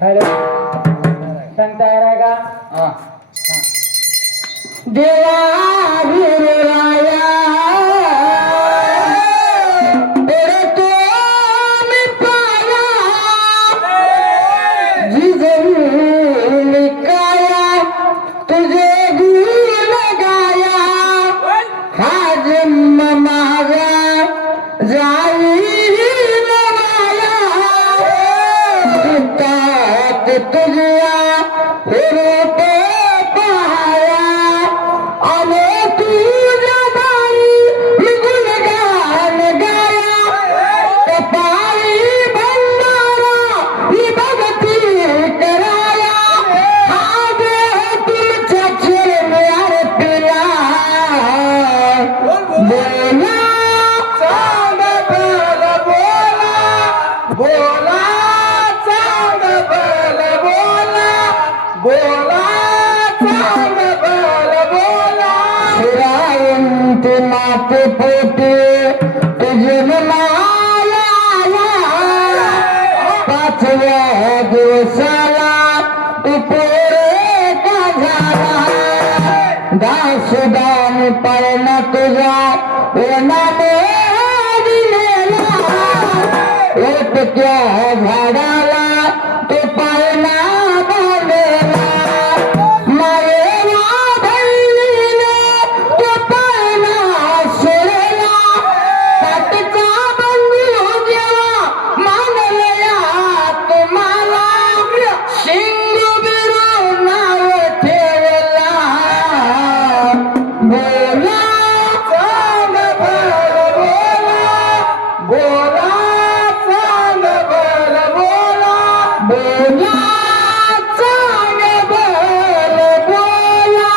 Hello सांगता येणार का? देवा गुरुराया तेरे तो मी पाया जिजवून काया तुझे गुण गाया हा जन्म माझा जाई नवाया दुःखात तुझ्या रूप पहाया आलो तुझ्या दारी मी गुणगान गाया कपाळी भंडारा ही भक्ती कराया हा देह तुमच्या चरणी अर्पिला बोला चांग बल बोला बोला चांग बल बोला बोला चांग बल बोला शिरायंती माते पोटे तुझे मनाला पाचव्या दिवसाला उपरे का झाला दासदान पळणा तुझा नामे दिलेला त्या झाडाला तो पळणा बांधलेला मायेला बहिणीने तो पळणा सोडला पाठचा बंधू जेव्हा मानलया तुम्हाला शिंगू बिरू नाव ठेवला बोला चांग भल बोला बोला चांग भल बोला बोला चांग भल बोला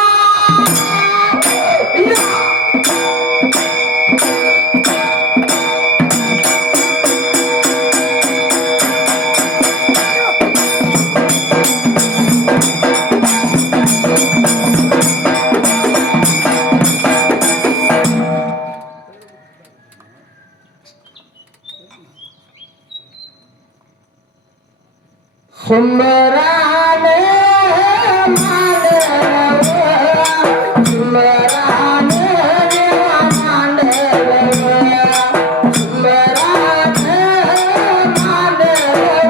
सुंदराने मांडलया सुंदराने मांडलया सुंदराने मांडलया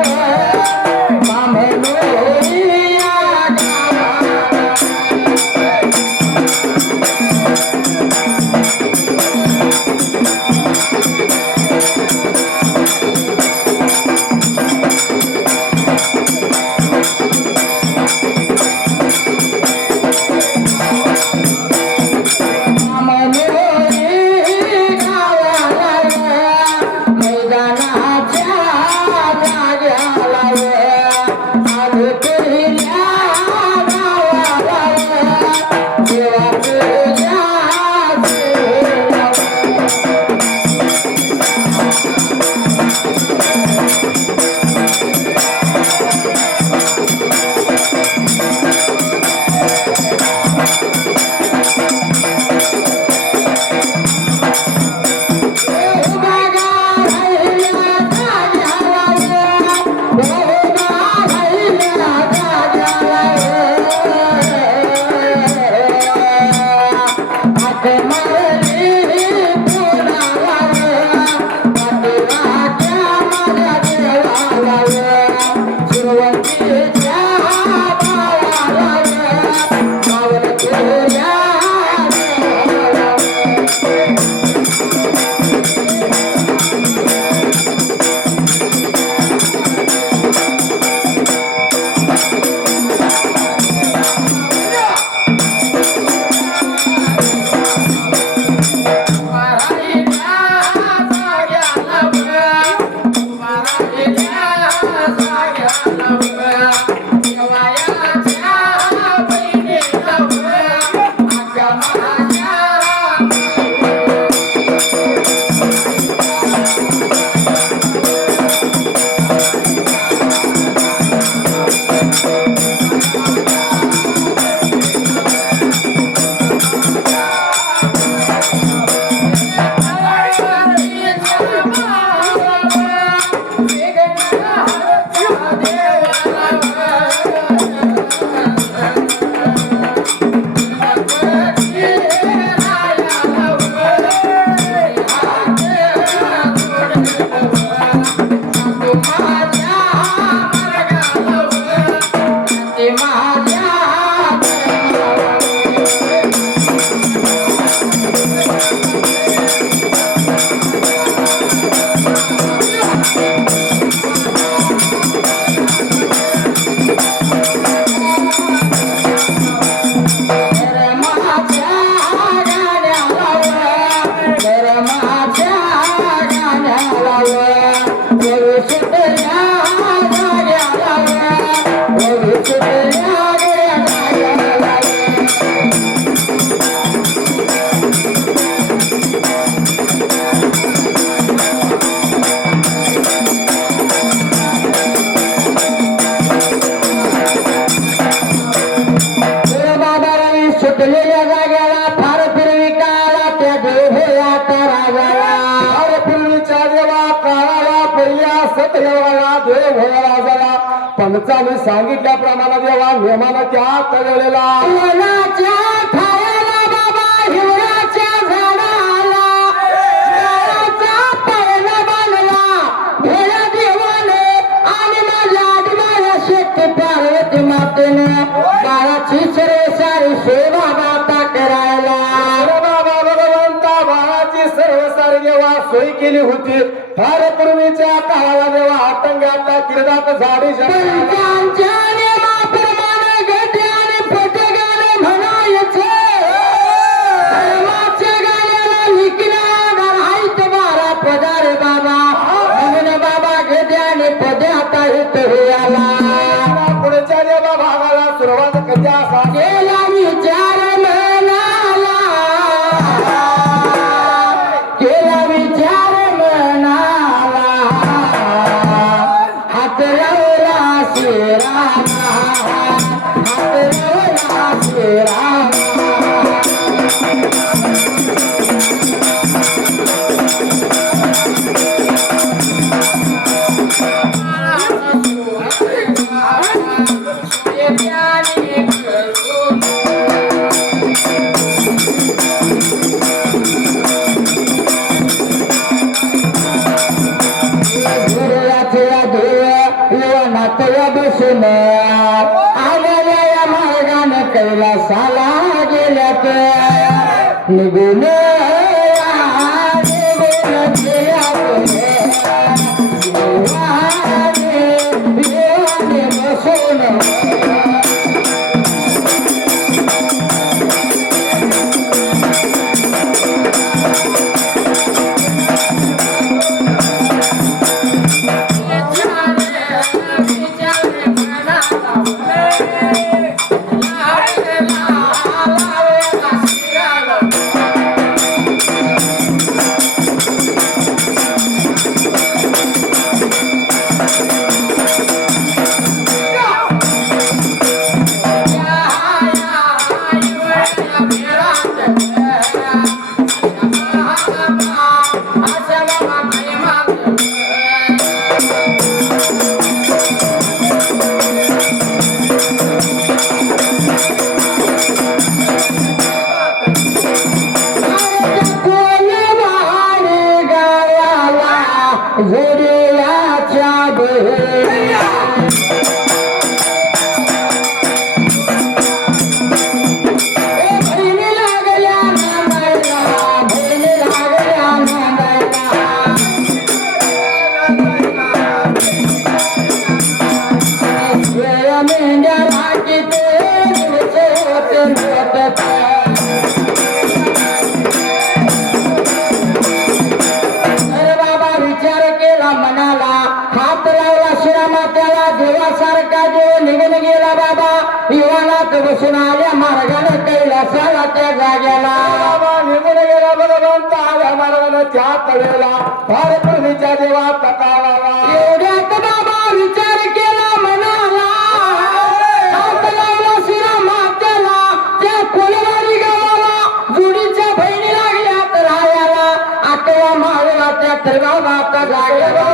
मामेलोया गावाला सतयोगाला देव भोगाला झाला पंचाने सांगितल्याप्रमाणे देवा नेमानं त्या तळलेला बाबा हिवराच्या झाडाला पहिला बांधला भोळ्या देवाने आणि माझ्या आडमाया शक्ती पार्वती मातेने बाळाची सर्व सारी सेवा माता करायला बाबा भगवंता बाळाची सर्व सारी देवा सोय केली होती फार पूर्वीच्या काळाला देवा आतंगात किरदात झाडी पंचांच्या नियमाप्रमाणे गटे आणि पटगाने म्हणायचे धर्माच्या गाण्याला लिखणार आहेत 12 पदारे बाबा म्हणून बाबा गटे आणि पदे आता इथे आला पुढच्या देवा भागाला सुरुवात कधी असा गेला विचार मनाला केला विचार मनाला हात लावला श्रीरामा हात लावला श्रीरामा बसून आलेल्या मार्गाने कैलासाला गेल्या निघून बसून बसून आल्या मार्गाने कैलासाला त्या जाग्याला निघून गेला भगवंत आल्या मार्गाने त्या तळेला फार पूर्वीच्या देवा तकाळाला एवढ्यात बाबा विचार केला म्हणाला हात लावला श्रीरामात्याला त्या कोलवाडी गावाला जुडीच्या बहिणी लागल्यात राहायला आठवा माळला त्या तळगावात जागेला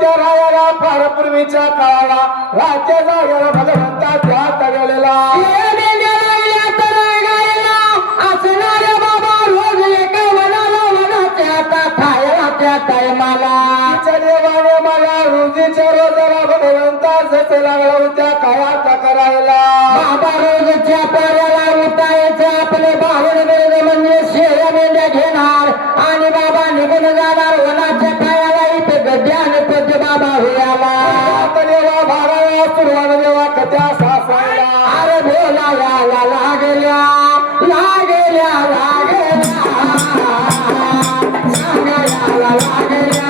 त्या राहायला फार पूर्वीच्या काळाला राज्य जागेला भगवंता त्या तळेला देवाने मला रोजीच्या रोजाला भगवंता लागला होत्या काळात करायला बाबा रोजच्या पर्याला उठायचं आपले बाहुन विरुद्ध म्हणजे शेळ्या मेंढ्या घेणार आणि बाबा निघून जाणार वनाच्या काळाला इथे गड्या आणि पद्य बाबा हुयाला देवा भाराला सुरुवात देवा कथ्या सासायला अरे बोलायला लागल्या लागल्या लागल्या सांगायला लागल्या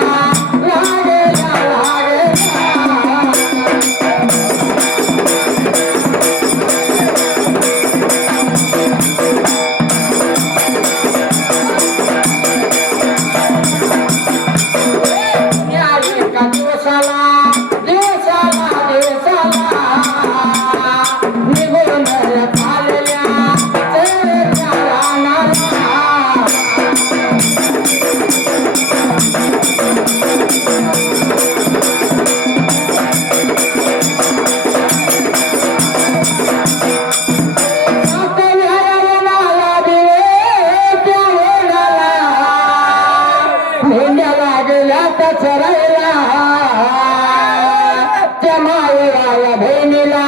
त्या मायेला बहिणीला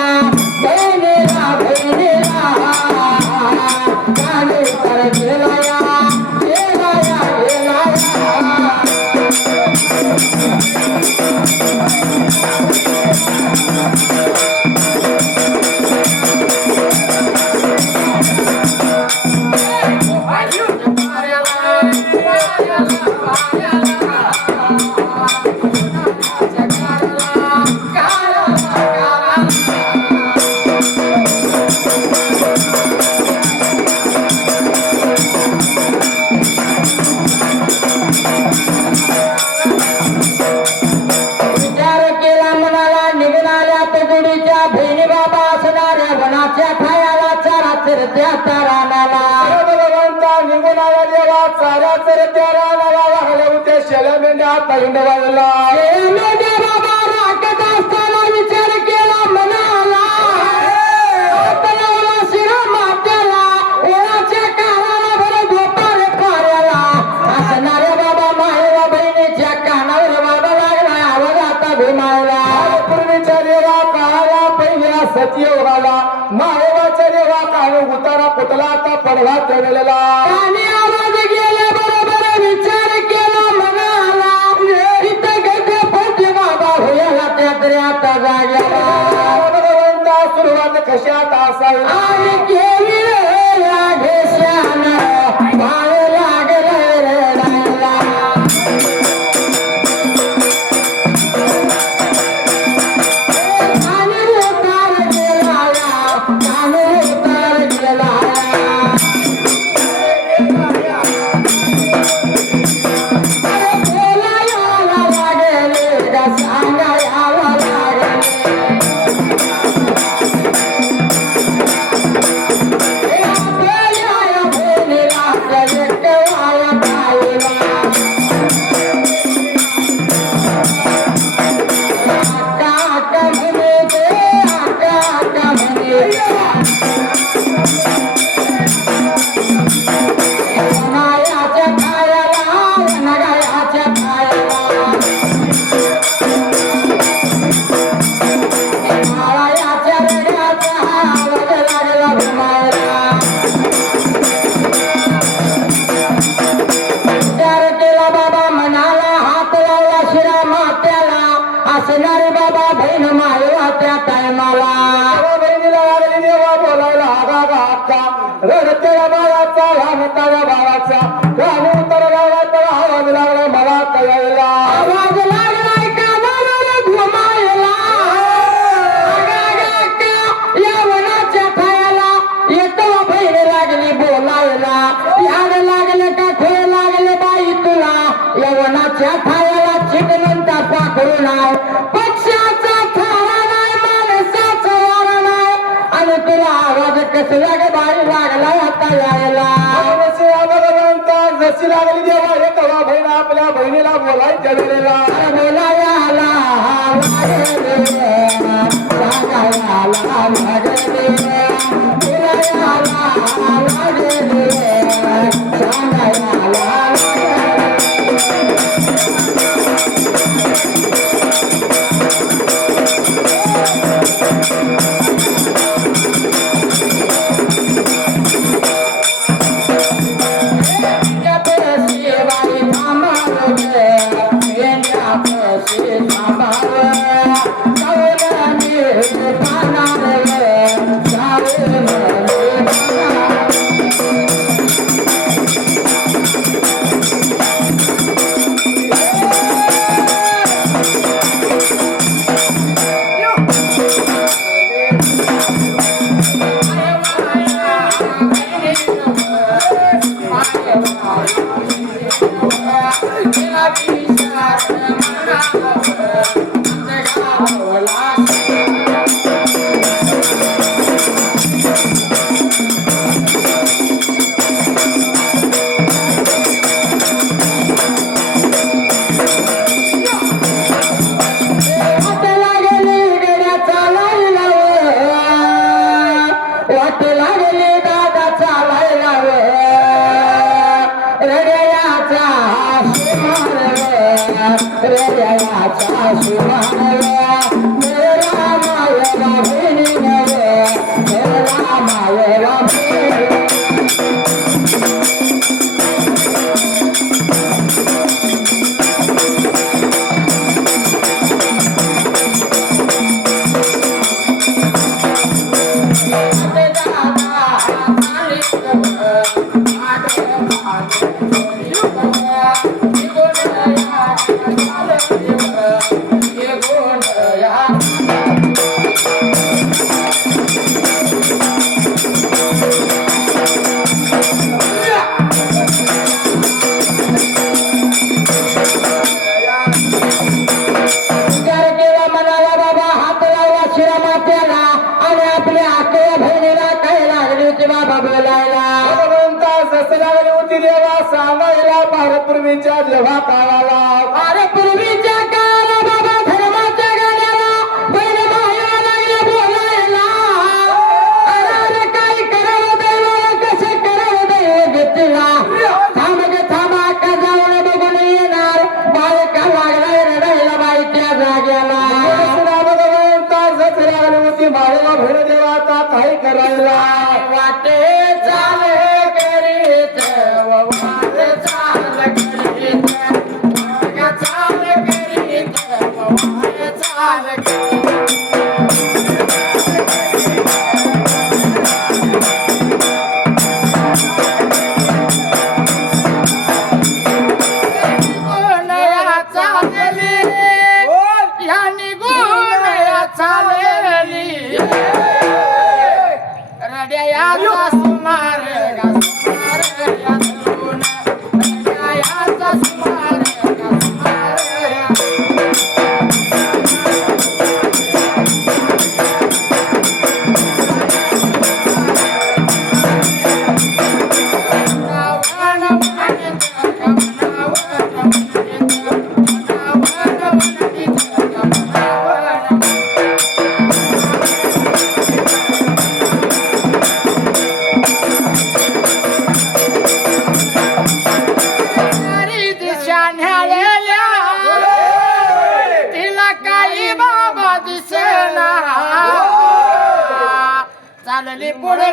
बहिणीला बहिणीला काने तर गेला या गेला या गेला या सत्ययुगाला मायवाच्या देवा काळू उतारा पुतला आता पडवा चढलेला आणि आवाज गेला बरोबर विचार केला मनाला इथं गजे पडते बाबा होयाला त्या तरी आता जाग्याला भगवंता सुरुवात कशात असावी आणि केली या घेशानं भाळ लागलं रडायला असणारे बाबा बहीण मायवा त्या टायमाला बहिणीला लागली देवा बोलायला आगा अक्का रडतेला बाळाचा लहान ताऱ्या भावाचा लहान उतर गावात आवाज लागला मला कळायला आवाज लागलाय का घुमायला या वनाच्या खायला येतो बहीण लागली बोलायला याड लागलं का खेळ लागले बाई तुला या वनाच्या खायला चिकनंता पाखरू नाही पक्षाचा थारा नाही माणसाचा वारा नाही आणि तुला आवाज कसला ग बाई लागला आता यायला भगवंता जशी लागली देवा हे कवा बहीण आपल्या बहिणीला बोलायच्या वेळेला बोलायला सासू मानव्या मेरा मायला बहिणी मेरा मायला पूर्वीच्या जेव्हा काळाला अरे पूर्वीच्या काळाला बाबा धर्माच्या गाण्याला बैल माया लागले बोलायला अरे काय करावं दैवाला कसं करावं दैव गतीला थांब गे थांबा का जाऊन बघून येणार बायका लागलाय रडायला बाईच्या जाग्याला भगवंता जसं होती मायला भेट देवाचा काही करायला वाटे चाले करीत चालली पुढे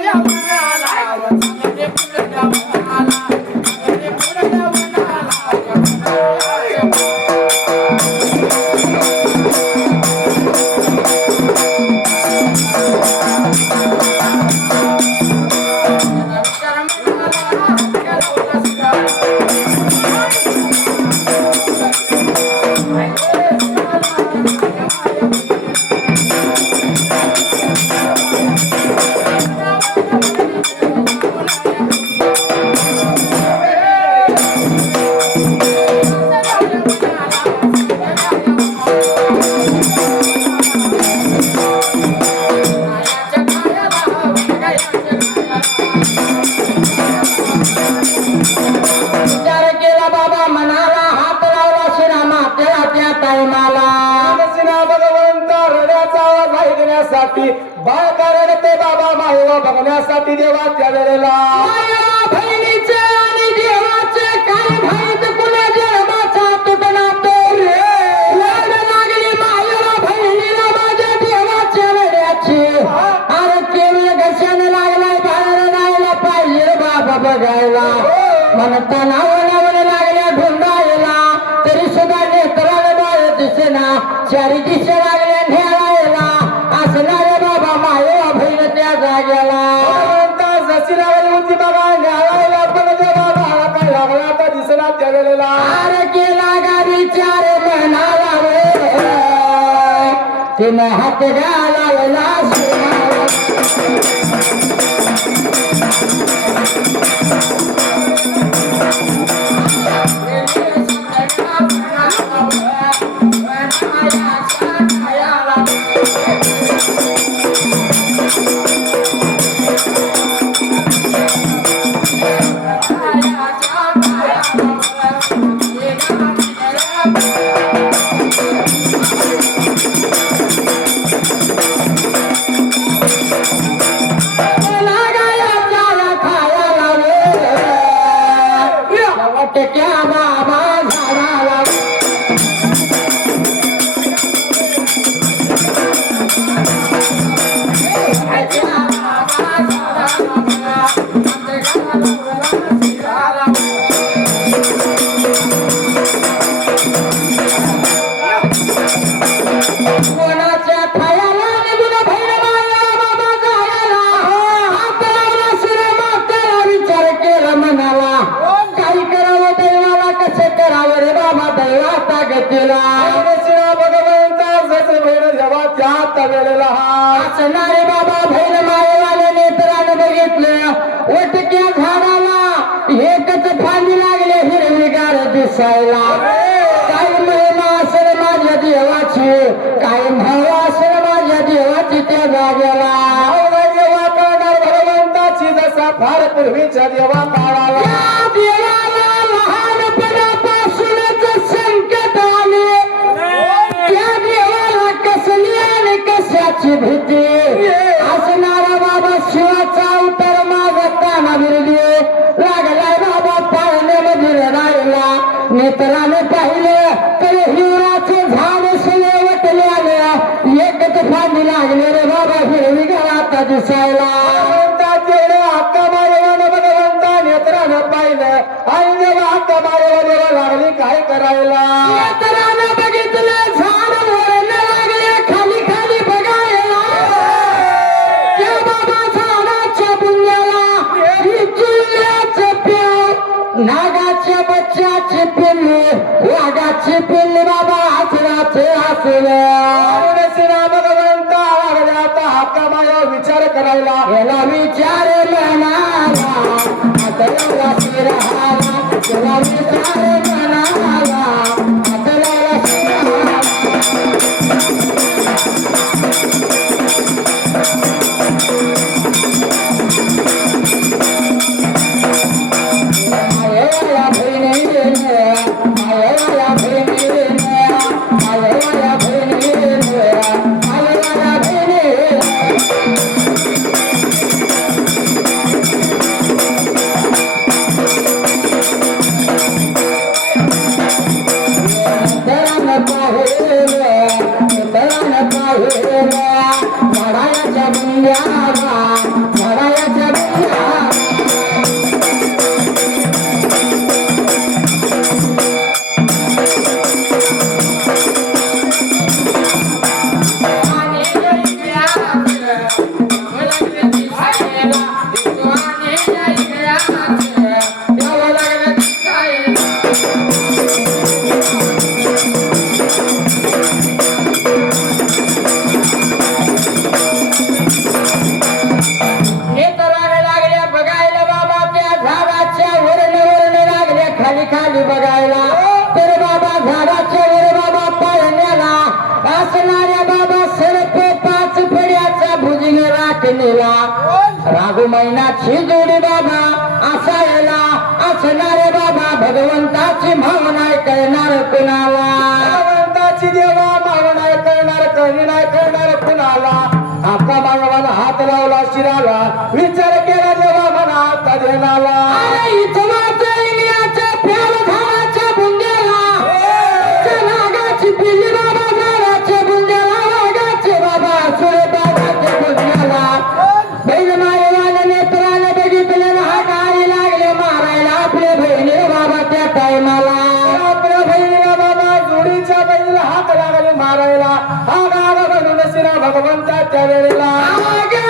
ते बाबा माहेवा बघण्यासाठी देवाच्या वेळेला बहिणीच्या आणि देवाचे काय माहित कुणा जन्माचा तुटला तो लागली माहेवा बहिणीला माझ्या देवाच्या वेळ्याची अरे केवळ घशाने लागलाय बाहेर जायला पाहिजे बाबा बघायला म्हणता नावं लागल्या ढुंडायला तरी सुद्धा नेत्राला बाळ दिसेना चारी दिशा लागल्या न्यायला असणारे बाबा माया बहीण त्या जाग्याला जशी लागली होती बाबा न्यायला पण ते बाबा काय लागला तर दिसला त्या वेळेला अरे केला गाडी चार म्हणाला तिनं हात घालावला लागाया त्यात वेळेला असणारे बाबा बहीण मायेवाले नेत्रानं बघितलं वटक्या झाडाला एकच फांदी लागले हिरवीगार दिसायला काय महिमा असेल माझ्या देवाची काय भाव असेल माझ्या देवाची त्या जागेला देवा करणार भगवंताची जसा फार पूर्वीच्या देवा काळाला त्या देवाला लहानपणापासूनच संकट आले त्या देवाला कसली आणि कशाची भीती असणारा बाबा शिवाचा अवतार माझा काना विरली लागलाय बाबा पाळण्यामध्ये रडायला नेत्राने पाहिलं तर हिवराचे झाड सगळे वटले एकच फांदी लागले रे बाबा हिरवी घरात दिसायला तेवढे हक्का मारेवानं भगवंता नेत्रानं पाहिलं आणि जेव्हा हक्का मारेवा देवा लागली काय करायला नेत्रानं बघितलं झाड वरनं लागले खाली खाली बघायला त्या बाबा झाडाच्या बुंद्याला विचुल्याचं प्याव नागाच्या बच्च्याची पिल्ली वाघाची पिल्ली बाबा हसराचे हसले भगवंता लागले आता हक्का माया विचार करायला याला विचार म्हणाला आतला शिरहाला त्याला विचार म्हणाला आतला शिरहाला मायेवाल्या बहिणीने मायेवाल्या बहिणीने मायेवाल्या बहिणीने मायेवाल्या बहिणीने मित्रानं पाहिलं झाडाच्या बुंद्याला झाडाच्या बुंद्याला खाली बघायला तर बाबा झाडाच्या वर बाबा पाळण्याला असणाऱ्या बाबा सर्प 5 फड्याचा भुजंग राखलेला राघू महिन्याची जोडी बाबा असायला असणारे बाबा भगवंताची भावना करणार कुणाला भगवंताची देवा भावना करणार कधी नाही करणार कुणाला आता भगवान हात लावला शिराला विचार केला देवा म्हणा आता देणाला मारायला भगवंताच्या वेळेला आगे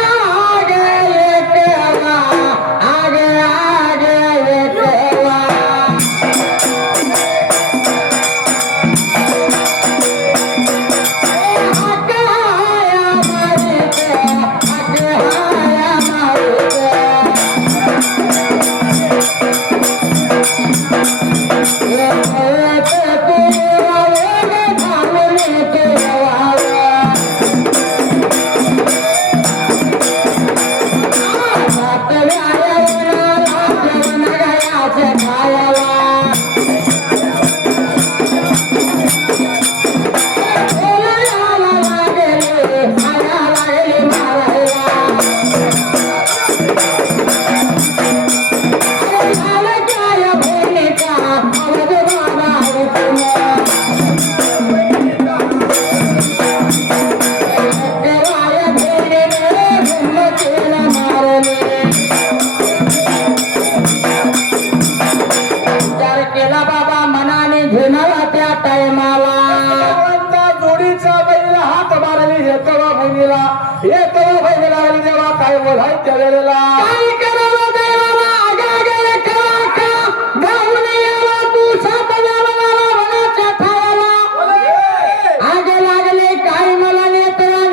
काय बोलायच्या वेळेला काय करावं देवाला आगागे खा गाऊन यावा तू सात देवाला रावणाच्या ठावाला आगे लागले काय मला नेत्राने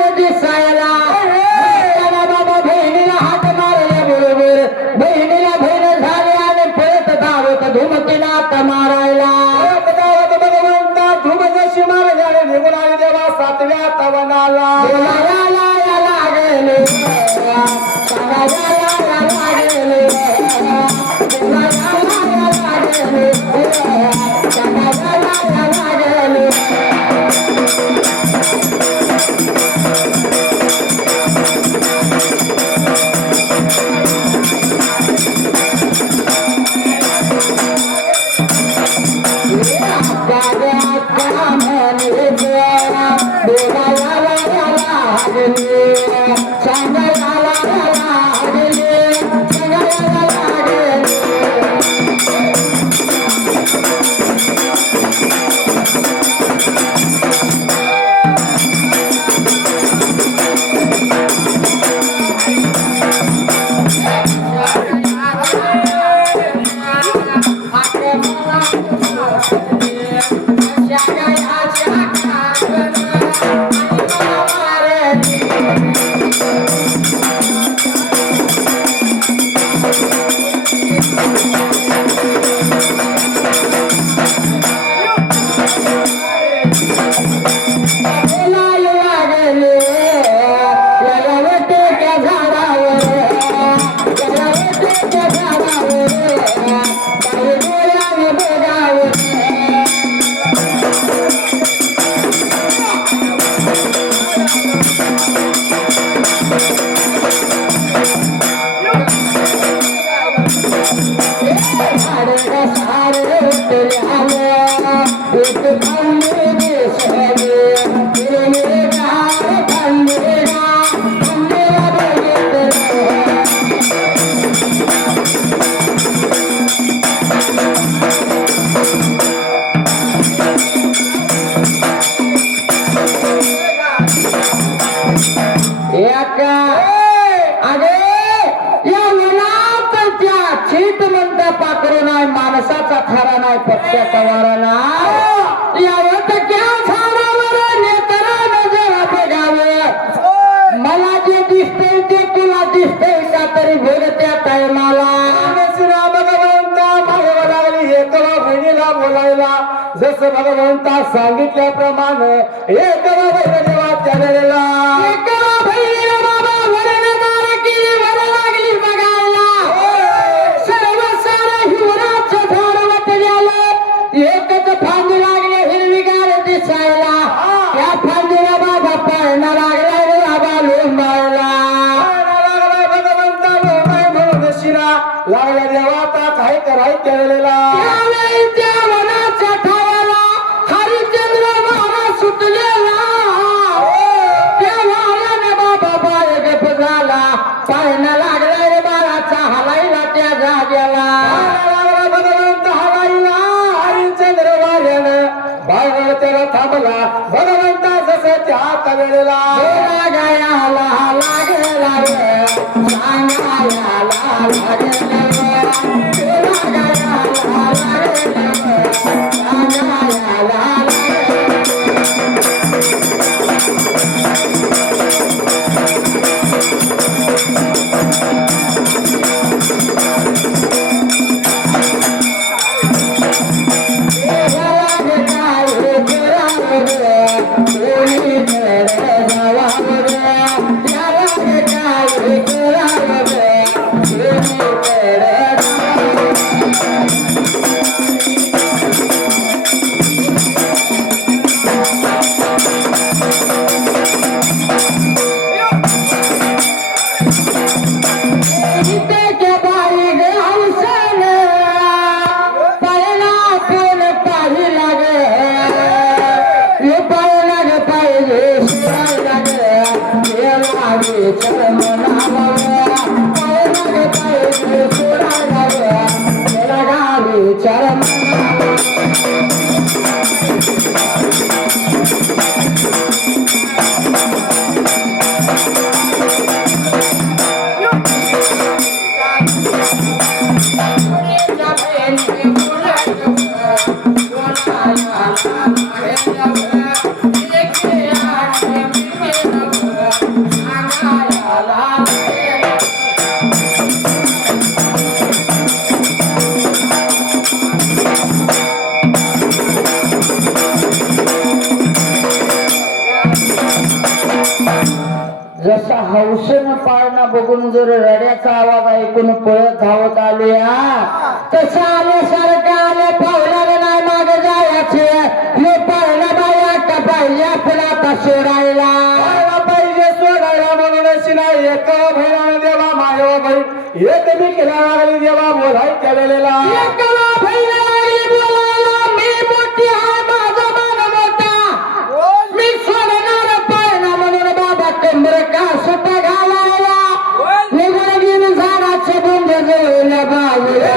सातव्या तवनाला बोलायला या लागले सांगायला या लागले बोलायला या लागले सांगायला या लागले माणसाचा खरा नाही पक्षाचा वारा नाही यावर तर क्या झाडावर नेतरानं जरा बघावे मला जे दिसतंय ते तुला दिसतंय का तरी भोगत्या टायमाला भगवंता मागवा लागली एकवा बहिणीला बोलायला जसं भगवंता सांगितल्याप्रमाणे एकवा बहिणी देवा त्याला एकवा बहिणीला बाबा वरणदार केली वर लागली बघायला सर्व सारं हिवराचं झाड वाटल्यालं एकच फांदी लागली हिरवीगार दिसायला त्या फांदीला बाबा पाळणा लागला रे बाबा लोंबायला भगवंता लोंबाय म्हणून शिरा लागल्या देवाता काय कराय केलेला त्यावेळी त्या वनाच्या ठावाला हरिश्चंद्र वारा सुटलेला त्या वाऱ्याने बाबा बाळ गप झाला पाळणा लागला रे बाळाचा हलायला त्या जाग्याला भगवंत हवाईला हरिश्चंद्र वाल्यानं बाळ त्याला थांबला भगवंता जसं त्या तगडेला गायाला लागला रे सांगायला लागला रे गायाला लागला रे सांगायला लागला la जसा हौसेनं पाळणा बघून जर रड्याचा आवाज ऐकून पळत धावत आले तसं आल्यासारखं आले पावलाने नाही मागे जायचे हे पाळणा बाया का पाहिजे आपला आता सोडायला पाहिजे सोडायला म्हणूनच नाही एक बहिणाने देवा मायवा बहीण एक मी केला लागली देवा बोलाय त्या वेळेला एकला बहिणा लागली बोलायला मी मोठी आहे माझा मान मोठा मी सोडणार पाळणा म्हणून बाबा कंबर का सुटा घालायला निघून गेली झाडाचे बोंड जवळल्या बाजूला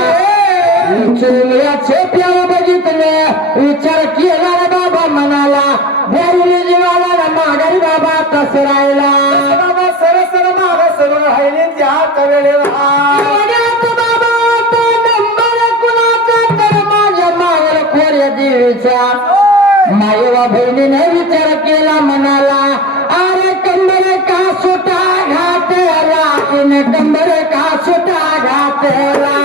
चुल्याचे प्याव बघितले विचार केला रे बाबा मनाला भरली जीवाला माघारी बाबा तसरायला बाबा सरसर माग सरून राहिले त्या वेळेला एवढ्यात बाबा तो नंबर कुणाचा तर माझ्या मागेल खोऱ्या देवीचा मायवा बहिणीने विचार केला मनाला अरे कंबर का सुटा घातला कंबर का सुटा घातला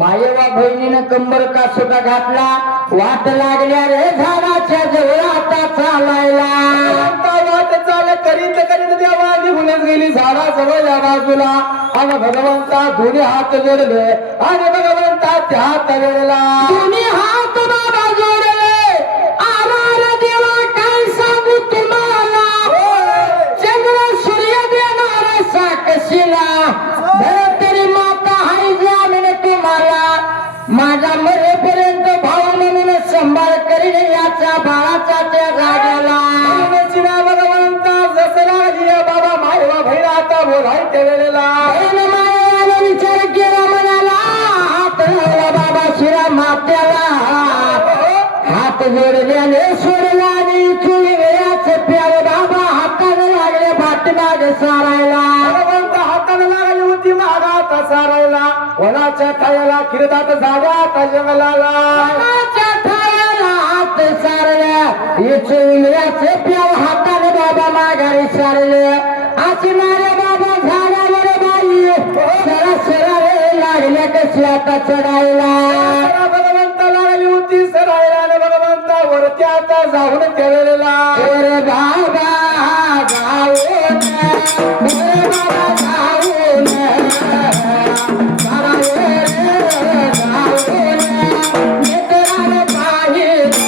मायवा बहिणीनं कंबर का सुद्धा घातला वाट लागल्या रे झाडाच्या जवळ आता चालायला वाट चाल करीत करीत देवा निघूनच गेली झाडाजवळ या बाजूला आणि भगवंता दोन्ही हात जोडले आणि भगवंता त्या हात वेळेला दोन्ही हात बाबा जोडले आला देवा काय सांगू तुम्हाला चंद्र सूर्य देणार साक्षीला तरी माता हाय जामीन तुम्हाला माझा मरेपर्यंत भाऊ म्हणून सांभाळ करीन याचा बाळाचा त्या जाग्याला भगवंता जसं लागली बाबा मायवा बहीण आता बोलाय त्या वेळेला मायाला विचार केला म्हणाला हात लावला बाबा शिरा मात्याला हात जोडल्याने सोडला आणि चुली वेळाच प्याव बाबा हाताने लागले पाठीमागे सारायला भगवंता हाताने लागली होती मागात सारायला वनाच्या ठायाला किरदात जागा जंगलाला वनाच्या ठायाला हात सारल्या इचुल्याचे प्याव हाताने बाबा माघारी सारले असणारे बाबा झाडावर बाई सरा सरा रे लागल्या कशी आता चढायला भगवंता लागली होती सरायला आणि भगवंता वरती आता जाऊन केलेला रे बाबा जाऊन रे बाबा जाऊन सारा रे जाऊन मित्राने पाहिजे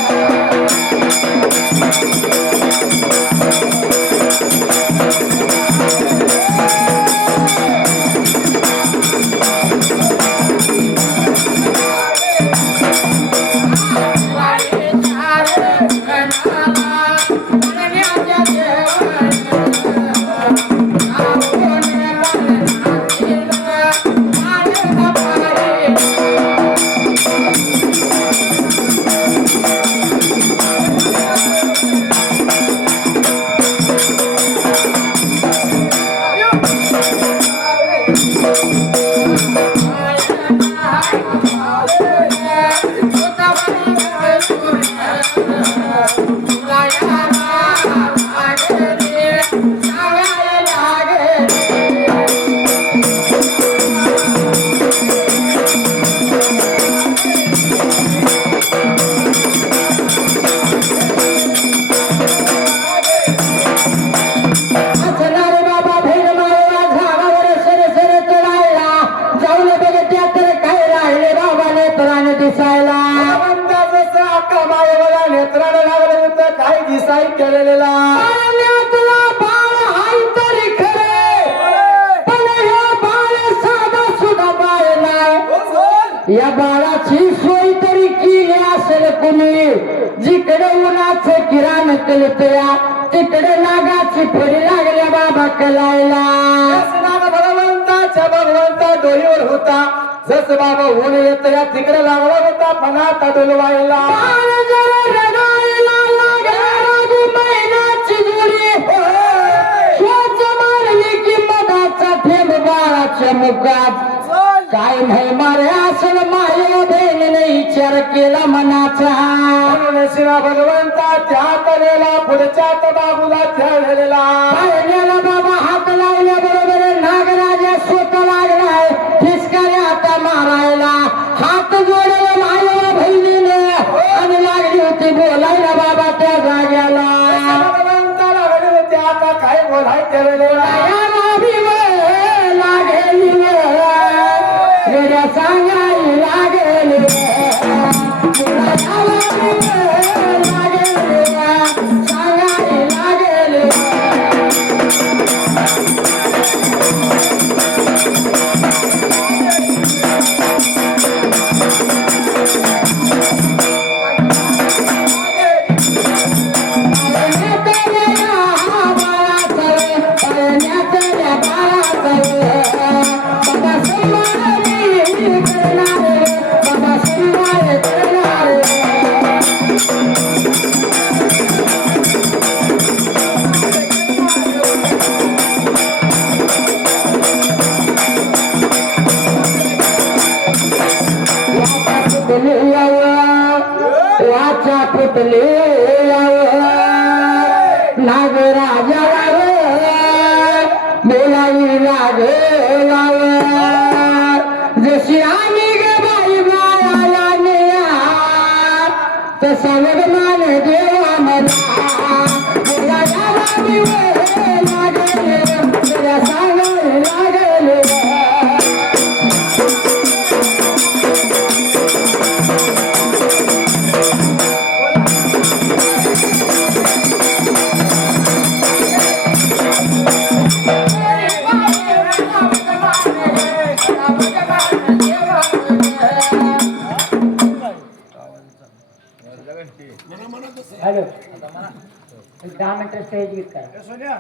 कसाही केलेला पाळण्यातला बाळ हाय तरी खरे, पण हे बाळ साधा सुद्धा बाळ नाही. या बाळाची सोय तरी केली असेल कुणी, जिकडे उन्हाचं किराण कलतया तिकडे नागाची फळी लागल्या बाबा कलायला. भगवंता डोईवर होता, जस बाबा ऊन येत या तिकडे लागला होता पणात डोलवायला. बाळ जरा रडायला लागला, राजू मैनाची जोडी श्वास मारली की मधाचा थेंब बाळाच्या मुखात. काय नाही मारे असन माया बहिणीने विचार केला मनाचा. म्हणून शिरा भगवंता त्या तलेला पुढच्यात बाबूला ठेवलेला. पाळण्याला बाबा हात लावल्या बरोबर नागराजा स्वतः लागलाय ठिसकाऱ्या आता मारायला. हात जोडले माया बहिणीने आणि लागली होती बोलायला बाबा त्या जाग्याला. भगवंता लागले होते आता काय बोलाय ठेवलेला. या नाभीवर लागेली वेड्या सांगाई लागेली, तुला या नाभीवर लागेली सांगाई लागेली. वाचा पुतले नागराजा बोलाई लागलाव. जशी आम्ही गे बाई बाळाला नेया तसा वगमान देवा मला. बोलाया लागले तुला सांगायला लागले. हॅलो 10 मिनिटं स्टेज गीत करा.